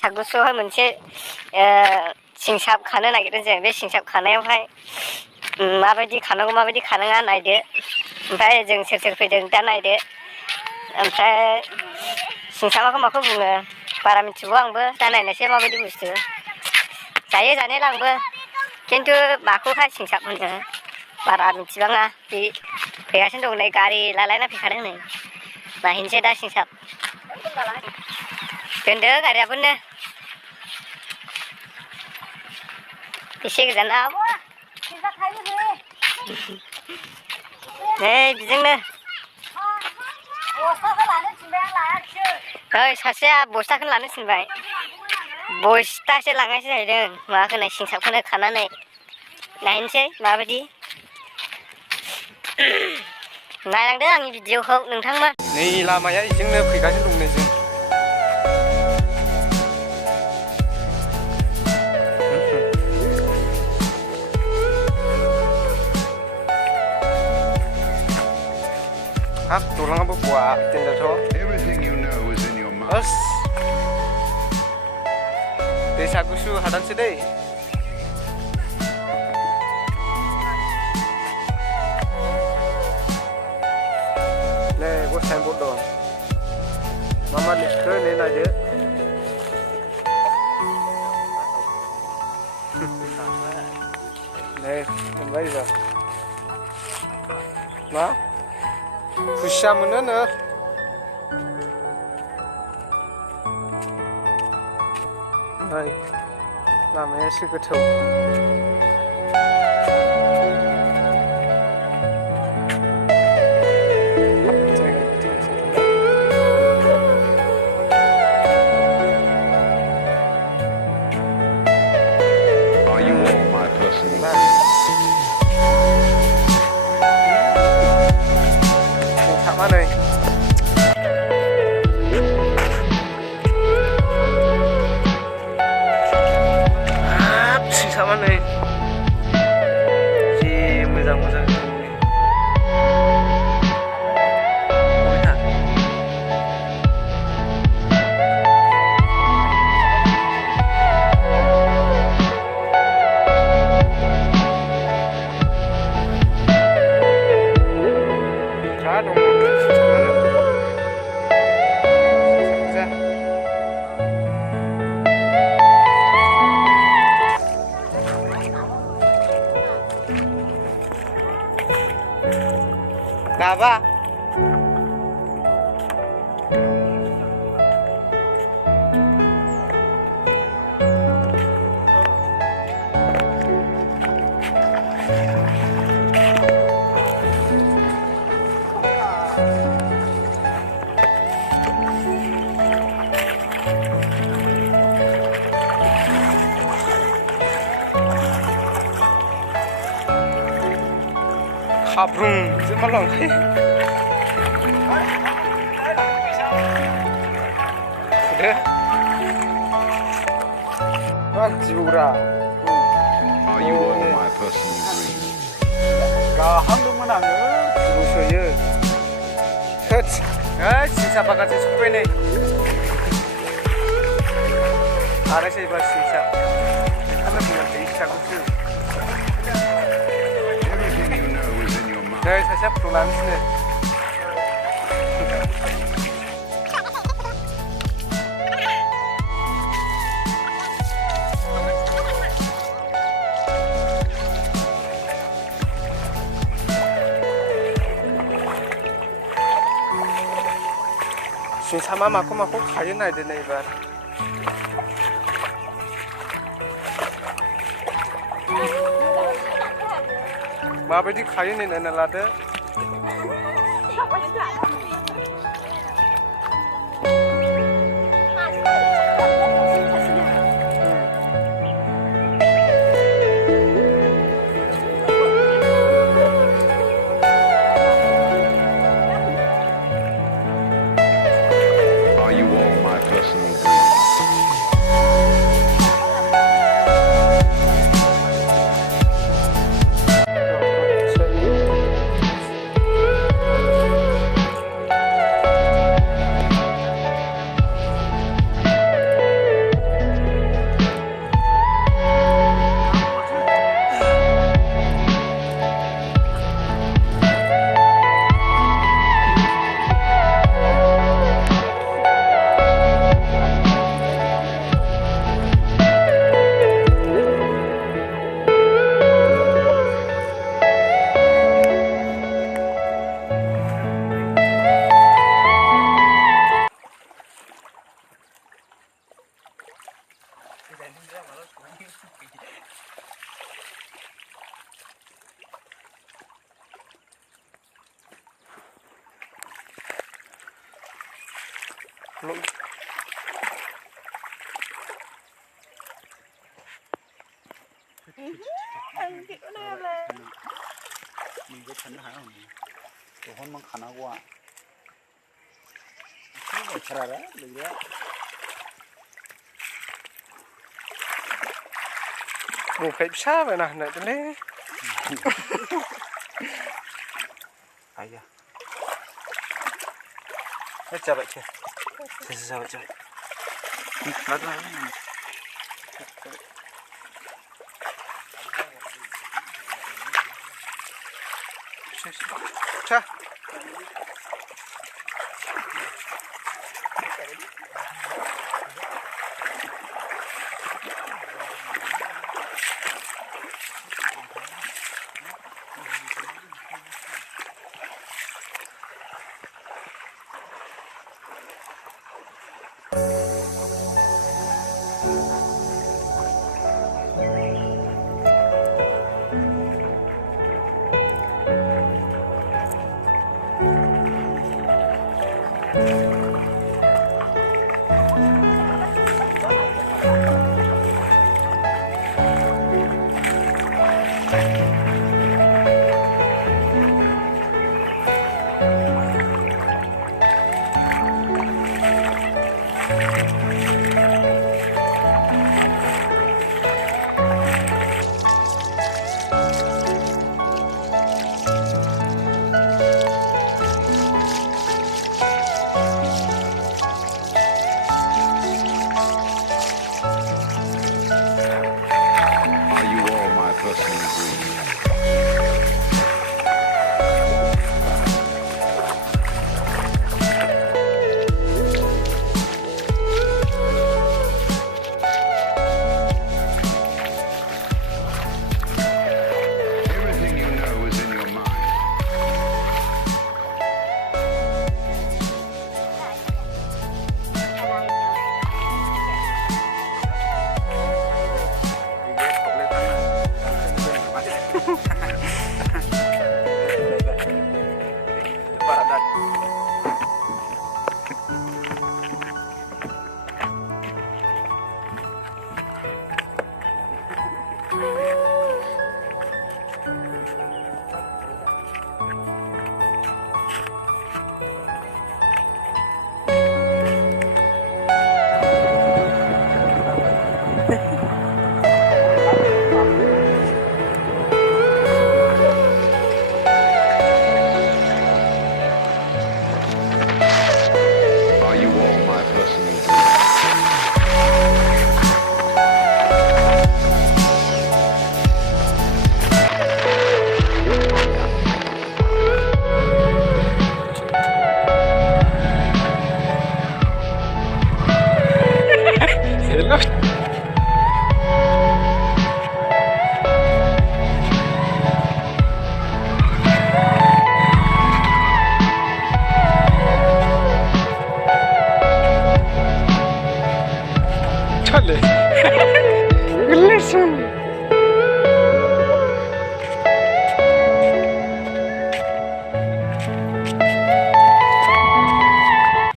सागुसुआवहाय मोनसे सिंसाब खानो नागिरदों जों। बे सिंसाब खानायावहाय माबायदि खानांगौ माबायदि खानाङा नायदो। ओमफ्राय जों सोर सोर फैदों दा नायदो। ओमफ्राय सिंसाबाखौ माखौ बुङो बारा मिथिगौ आंबो, दा नायनोसै माबायदि बुस्थु। जायो जानायालाय आंबो, खिन्थु माखौहाय सिंसाब होनो बारा मिथिबाङा। बे फैगासिनो दं नै, गारि लालायना फैखादों नै, नायहैनोसै दा सिंसाब। दोनदो गारियाबोनो एसे गोजानाव। नै बिजोंनो ओइ सासेया बस्थाखौनो लानो थिनबाय, बस्थासो लांनायसो जाहैदों माबाखौनो सिंसाबखौनो खानानै। नायनोसै माबायदि। नायलांदो आंनि भिडिअखौ नोंथांमोन। नै लामाया बेजोंनो फैगासिनो दं नै जों। हाब दलाङाबो गुवार दोनदोंथ'। ओस दैसा गुसु हादानसो दै। नै गड साइनबर्ड दं, मा मा लिरखो नै नायदो। नै मोनबाय एबार मा खुसिया मोनोनो। नै लामाया एसे गोथौ। सिंसाबा नै हाब सिंसाबा नै जि मोजां मोजां। Kenapa? Habrung, semalong. Udah. Jura. Are you all my personal dreams? Gahang dong mana? Musuhnya. Hut. Sisa bakat si supir ni. Ada sih bas sisa. Ada bukan sisa kucing. Dari saya pulang sini. Sama maku kayu naik deh bar. Mabedi kayu nih nalada. นี่มึงก็ฉันหาตัวคนมันขันเอาว่าไม่ใช่ละหรือว่าหมูเผ็ดชาไปนะเนี่ยตัวนี้ไอ้ยาไม่จับไปเชียวจับไปแล้วตัวนี้ชาListen.